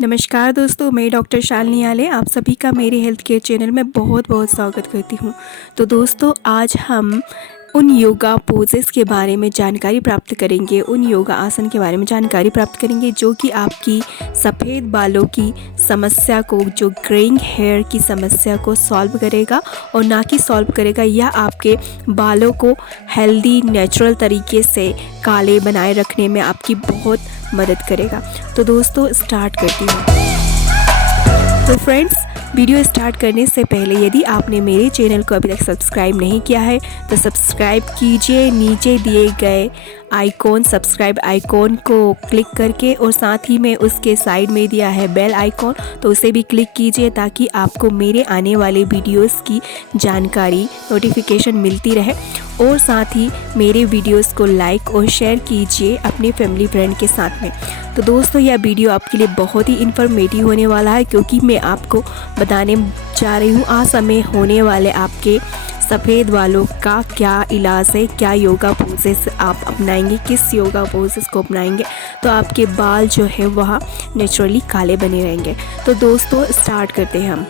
नमस्कार दोस्तों, मैं डॉक्टर शालिनी आले आप सभी का मेरे हेल्थ केयर चैनल में बहुत बहुत स्वागत करती हूँ। तो दोस्तों, आज हम उन योगा पोजेस के बारे में जानकारी प्राप्त करेंगे, उन योगा आसन के बारे में जानकारी प्राप्त करेंगे जो कि आपकी सफ़ेद बालों की समस्या को, जो ग्रेइंग हेयर की समस्या को सॉल्व करेगा और ना कि सॉल्व करेगा, यह आपके बालों को हेल्दी नेचुरल तरीके से काले बनाए रखने में आपकी बहुत मदद करेगा। तो दोस्तों, स्टार्ट करती हूँ। तो फ्रेंड्स, वीडियो स्टार्ट करने से पहले यदि आपने मेरे चैनल को अभी तक सब्सक्राइब नहीं किया है तो सब्सक्राइब कीजिए। नीचे दिए गए आइकॉन, सब्सक्राइब आइकॉन को क्लिक करके, और साथ ही में उसके साइड में दिया है बेल आइकॉन, तो उसे भी क्लिक कीजिए ताकि आपको मेरे आने वाले वीडियोस की जानकारी, नोटिफिकेशन मिलती रहे। और साथ ही मेरे वीडियोस को लाइक और शेयर कीजिए अपने फैमिली फ्रेंड के साथ में। तो दोस्तों, यह वीडियो आपके लिए बहुत ही इन्फॉर्मेटिव होने वाला है, क्योंकि मैं आपको बताने जा रही हूँ असमय होने वाले आपके सफ़ेद बालों का क्या इलाज है, क्या योगा पोजेस आप अपनाएंगे, किस योगा पोजेस को अपनाएंगे तो आपके बाल जो है वह नेचुरली काले बने रहेंगे। तो दोस्तों, स्टार्ट करते हैं हम।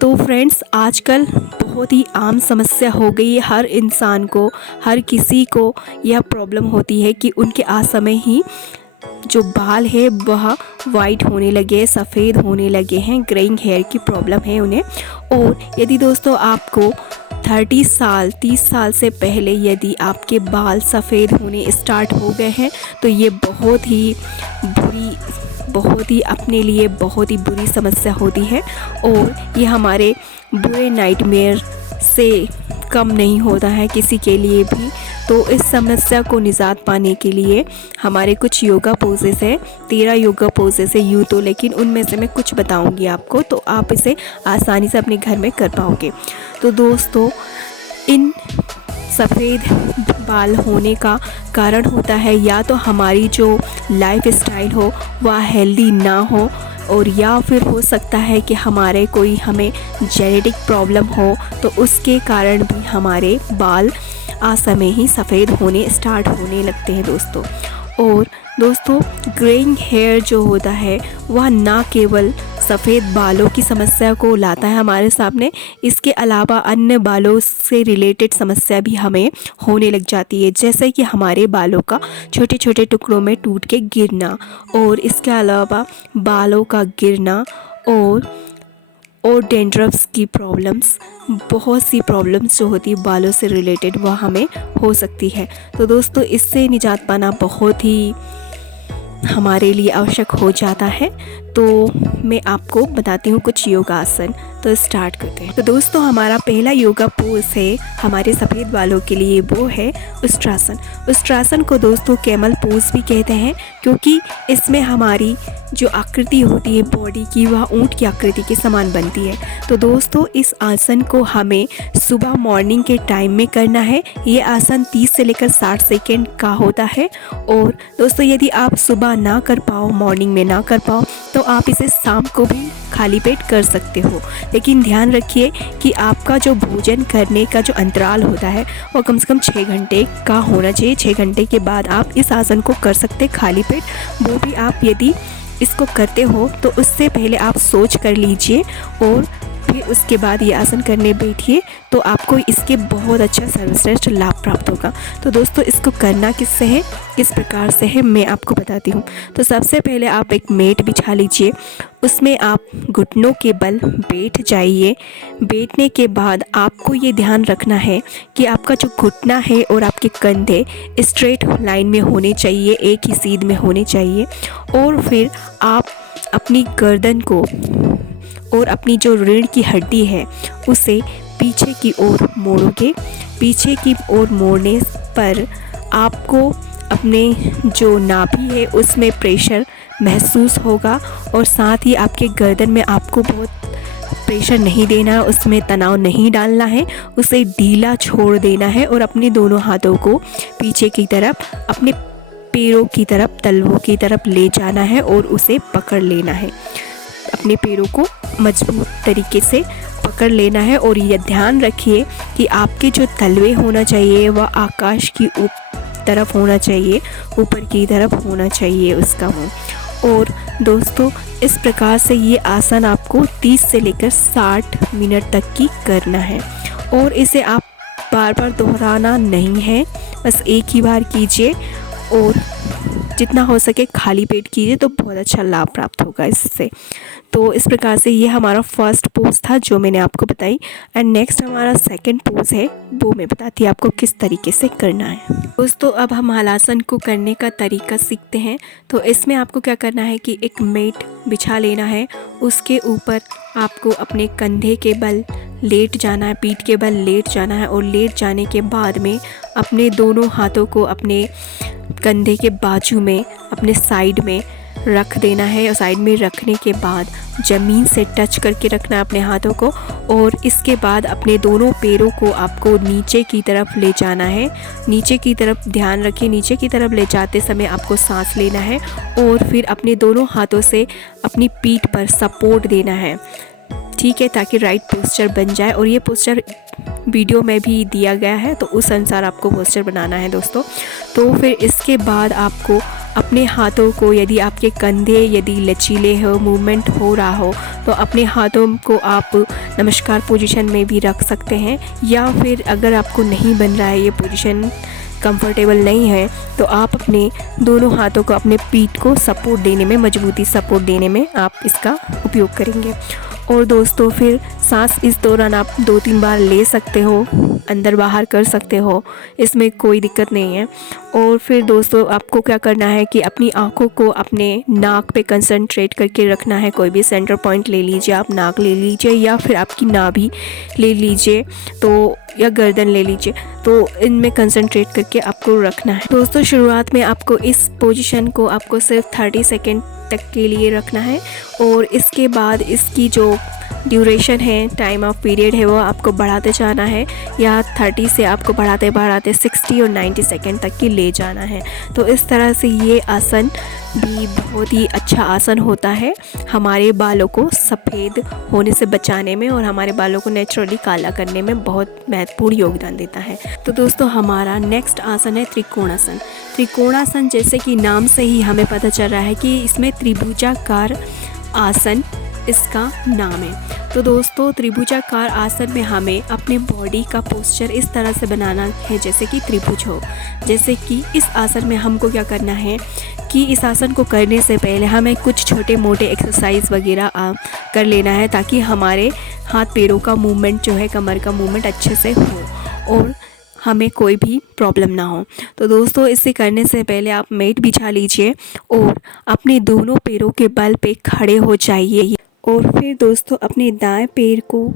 तो फ्रेंड्स, आजकल बहुत ही आम समस्या हो गई है, हर इंसान को, हर किसी को यह प्रॉब्लम होती है कि उनके असमय ही जो बाल है वह वाइट होने लगे, सफ़ेद होने लगे हैं, ग्रेइंग हेयर की प्रॉब्लम है उन्हें। और यदि दोस्तों आपको 30 साल से पहले यदि आपके बाल सफ़ेद होने स्टार्ट हो गए हैं तो ये बहुत ही अपने लिए बहुत ही बुरी समस्या होती है, और ये हमारे बुरे नाइटमेयर से कम नहीं होता है किसी के लिए भी। तो इस समस्या को निजात पाने के लिए हमारे कुछ योगा पोजेस है, 13 योगा पोजेस है यूँ तो, लेकिन उनमें से मैं कुछ बताऊंगी आपको, तो आप इसे आसानी से अपने घर में कर पाओगे। तो दोस्तों, इन सफ़ेद बाल होने का कारण होता है या तो हमारी जो लाइफ स्टाइल हो वह हेल्दी ना हो, और या फिर हो सकता है कि हमें जेनेटिक प्रॉब्लम हो, तो उसके कारण भी हमारे बाल असमय ही सफ़ेद होने स्टार्ट होने लगते हैं दोस्तों। और दोस्तों, ग्रेइंग हेयर जो होता है वह ना केवल सफ़ेद बालों की समस्या को लाता है हमारे सामने, इसके अलावा अन्य बालों से रिलेटेड समस्या भी हमें होने लग जाती है, जैसे कि हमारे बालों का छोटे छोटे टुकड़ों में टूट के गिरना, और इसके अलावा बालों का गिरना और डेंड्रफ्स की प्रॉब्लम्स, बहुत सी प्रॉब्लम्स जो होती है बालों से रिलेटेड वह हमें हो सकती है। तो दोस्तों, इससे निजात पाना बहुत ही हमारे लिए आवश्यक हो जाता है। तो मैं आपको बताती हूँ कुछ योगासन। तो स्टार्ट करते हैं। तो दोस्तों, हमारा पहला योगा पोज है हमारे सफ़ेद बालों के लिए, वो है उष्ट्रासन। उष्ट्रासन को दोस्तों कैमल पोज भी कहते हैं, क्योंकि इसमें हमारी जो आकृति होती है बॉडी की वह ऊंट की आकृति के समान बनती है। तो दोस्तों, इस आसन को हमें सुबह मॉर्निंग के टाइम में करना है। ये आसन 30 से लेकर 60 सेकेंड का होता है। और दोस्तों, यदि आप सुबह ना कर पाओ, मॉर्निंग में ना कर पाओ, तो आप इसे शाम को भी खाली पेट कर सकते हो, लेकिन ध्यान रखिए कि आपका जो भोजन करने का जो अंतराल होता है वो कम से कम 6 घंटे का होना चाहिए। 6 घंटे के बाद आप इस आसन को कर सकते खाली पेट। वो भी आप यदि इसको करते हो तो उससे पहले आप सोच कर लीजिए, और फिर उसके बाद ये आसन करने बैठिए, तो आपको इसके बहुत अच्छा सर्वश्रेष्ठ लाभ प्राप्त होगा। तो दोस्तों, इसको करना किस प्रकार से है मैं आपको बताती हूँ। तो सबसे पहले आप एक मेट बिछा लीजिए, उसमें आप घुटनों के बल बैठ जाइए। बैठने के बाद आपको ये ध्यान रखना है कि आपका जो घुटना है और आपके कंधे स्ट्रेट लाइन में होने चाहिए, एक ही सीध में होने चाहिए। और फिर आप अपनी गर्दन को और अपनी जो रीढ़ की हड्डी है उसे पीछे की ओर मोड़ोगे। पीछे की ओर मोड़ने पर आपको अपने जो नाभि है उसमें प्रेशर महसूस होगा, और साथ ही आपके गर्दन में आपको बहुत प्रेशर नहीं देना है, उसमें तनाव नहीं डालना है, उसे ढीला छोड़ देना है, और अपने दोनों हाथों को पीछे की तरफ, अपने पैरों की तरफ, तलवों की तरफ ले जाना है और उसे पकड़ लेना है। अपने पैरों को मजबूत तरीके से पकड़ लेना है, और यह ध्यान रखिए कि आपके जो तलवे होना चाहिए वह आकाश की तरफ होना चाहिए, ऊपर की तरफ होना चाहिए उसका मुंह। और दोस्तों इस प्रकार से ये आसन आपको 30 से लेकर 60 मिनट तक की करना है और इसे आप बार बार दोहराना नहीं है, बस एक ही बार कीजिए और जितना हो सके खाली पेट कीजिए तो बहुत अच्छा लाभ प्राप्त होगा इससे। तो इस प्रकार से ये हमारा फर्स्ट पोज था जो मैंने आपको बताई। एंड नेक्स्ट हमारा सेकंड पोज है, वो मैं बताती हूँ आपको किस तरीके से करना है। दोस्तों अब हम हलासन को करने का तरीका सीखते हैं। तो इसमें आपको क्या करना है कि एक मैट बिछा लेना है, उसके ऊपर आपको अपने कंधे के बल लेट जाना है, पीठ के बल लेट जाना है और लेट जाने के बाद में अपने दोनों हाथों को अपने कंधे के बाजू में अपने साइड में रख देना है और साइड में रखने के बाद ज़मीन से टच करके रखना है अपने हाथों को और इसके बाद अपने दोनों पैरों को आपको नीचे की तरफ ले जाना है। नीचे की तरफ ध्यान रखिए, नीचे की तरफ ले जाते समय आपको सांस लेना है और फिर अपने दोनों हाथों से अपनी पीठ पर सपोर्ट देना है, ठीक है, ताकि राइट पोस्चर बन जाए। और ये पोस्चर वीडियो में भी दिया गया है, तो उस अनुसार आपको पोस्चर बनाना है दोस्तों। तो फिर इसके बाद आपको अपने हाथों को, यदि आपके कंधे यदि लचीले हो, मूवमेंट हो रहा हो, तो अपने हाथों को आप नमस्कार पोजीशन में भी रख सकते हैं, या फिर अगर आपको नहीं बन रहा है, ये पोजीशन कंफर्टेबल नहीं है, तो आप अपने दोनों हाथों को अपने पीठ को सपोर्ट देने में, मजबूती सपोर्ट देने में आप इसका उपयोग करेंगे। और दोस्तों फिर सांस इस दौरान आप 2-3 बार ले सकते हो, अंदर बाहर कर सकते हो, इसमें कोई दिक्कत नहीं है। और फिर दोस्तों आपको क्या करना है कि अपनी आँखों को अपने नाक पे कंसंट्रेट करके रखना है। कोई भी सेंटर पॉइंट ले लीजिए, आप नाक ले लीजिए या फिर आपकी नाभि ले लीजिए, तो या गर्दन ले लीजिए, तो इनमें कंसंट्रेट करके आपको रखना है। दोस्तों शुरुआत में आपको इस पोजीशन को आपको सिर्फ 30 सेकेंड तक के लिए रखना है और इसके बाद इसकी जो ड्यूरेशन है, टाइम ऑफ पीरियड है, वो आपको बढ़ाते जाना है, या 30 से आपको बढ़ाते बढ़ाते 60 और 90 सेकेंड तक की ले जाना है। तो इस तरह से ये आसन भी बहुत ही अच्छा आसन होता है, हमारे बालों को सफ़ेद होने से बचाने में और हमारे बालों को नेचुरली काला करने में बहुत महत्वपूर्ण योगदान देता है। तो दोस्तों हमारा नेक्स्ट आसन है त्रिकोणासन। त्रिकोणासन जैसे कि नाम से ही हमें पता चल रहा है कि इसमें त्रिभुजाकार आसन इसका नाम है। तो दोस्तों त्रिभुजाकार आसन में हमें अपने बॉडी का पोस्चर इस तरह से बनाना है जैसे कि त्रिभुज हो। जैसे कि इस आसन में हमको क्या करना है कि इस आसन को करने से पहले हमें कुछ छोटे मोटे एक्सरसाइज वगैरह कर लेना है, ताकि हमारे हाथ पैरों का मूवमेंट जो है, कमर का मूवमेंट अच्छे से हो और हमें कोई भी प्रॉब्लम ना हो। तो दोस्तों इसे करने से पहले आप मैट बिछा लीजिए और अपने दोनों पैरों के बल पे खड़े हो जाइए और फिर दोस्तों अपने दाएं पैर को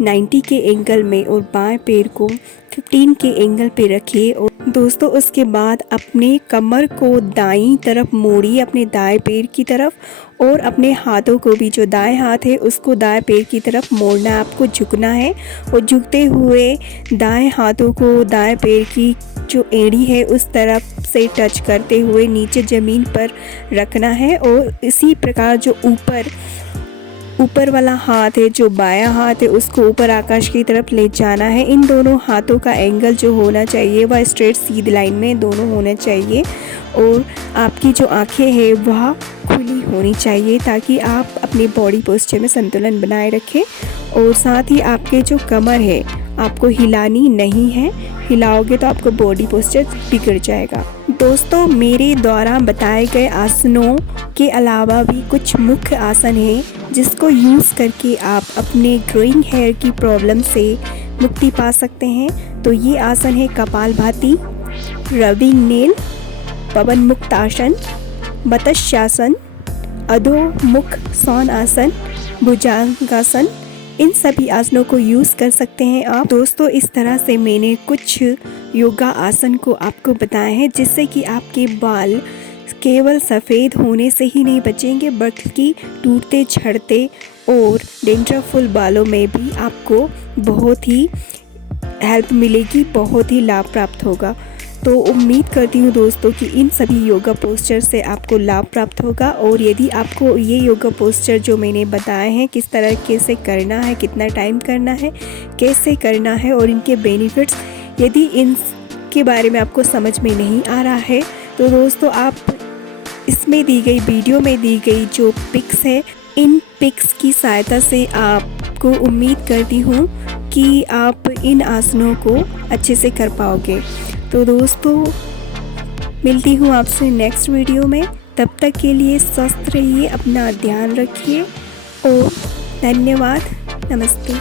90 के एंगल में और बाएं पैर को 15 के एंगल पे रखिए। और दोस्तों उसके बाद अपने कमर को दाईं तरफ मोड़िए, अपने दाएं पैर की तरफ, और अपने हाथों को भी, जो दाएं हाथ है उसको दाएं पैर की तरफ मोड़ना है, आपको झुकना है और झुकते हुए दाएं हाथों को दाएं पैर की जो एड़ी है उस तरफ से टच करते हुए नीचे ज़मीन पर रखना है। और इसी प्रकार जो ऊपर वाला हाथ है, जो बायां हाथ है, उसको ऊपर आकाश की तरफ ले जाना है। इन दोनों हाथों का एंगल जो होना चाहिए वह स्ट्रेट सीधी लाइन में दोनों होना चाहिए और आपकी जो आंखें हैं वह खुली होनी चाहिए, ताकि आप अपनी बॉडी पोस्चर में संतुलन बनाए रखें। और साथ ही आपके जो कमर है आपको हिलानी नहीं है, हिलाओगे तो आपको बॉडी पोस्चर बिगड़ जाएगा। दोस्तों मेरे द्वारा बताए गए आसनों के अलावा भी कुछ मुख्य आसन हैं जिसको यूज़ करके आप अपने ग्रोइंग हेयर की प्रॉब्लम से मुक्ति पा सकते हैं। तो ये आसन है कपालभाति, रविंग नेल, पवन मुक्त आसन, मत्स्यासन, अधोमुख सौन आसन, भुजंगासन। इन सभी आसनों को यूज़ कर सकते हैं आप। दोस्तों इस तरह से मैंने कुछ योगा आसन को आपको बताए हैं जिससे कि आपके बाल केवल सफ़ेद होने से ही नहीं बचेंगे, बल्कि टूटते झड़ते और डेंड्रफुल बालों में भी आपको बहुत ही हेल्प मिलेगी, बहुत ही लाभ प्राप्त होगा। तो उम्मीद करती हूँ दोस्तों कि इन सभी योगा पोस्चर से आपको लाभ प्राप्त होगा। और यदि आपको ये योगा पोस्चर जो मैंने बताए हैं किस तरीके से करना है, कितना टाइम करना है, कैसे करना है और इनके बेनिफिट्स, यदि इनके बारे में आपको समझ में नहीं आ रहा है तो दोस्तों आप इसमें दी गई वीडियो में दी गई जो पिक्स है, इन पिक्स की सहायता से आपको उम्मीद करती हूँ कि आप इन आसनों को अच्छे से कर पाओगे। तो दोस्तों, मिलती हूँ आपसे नेक्स्ट वीडियो में। तब तक के लिए स्वस्थ रहिए, अपना ध्यान रखिए और धन्यवाद। नमस्ते।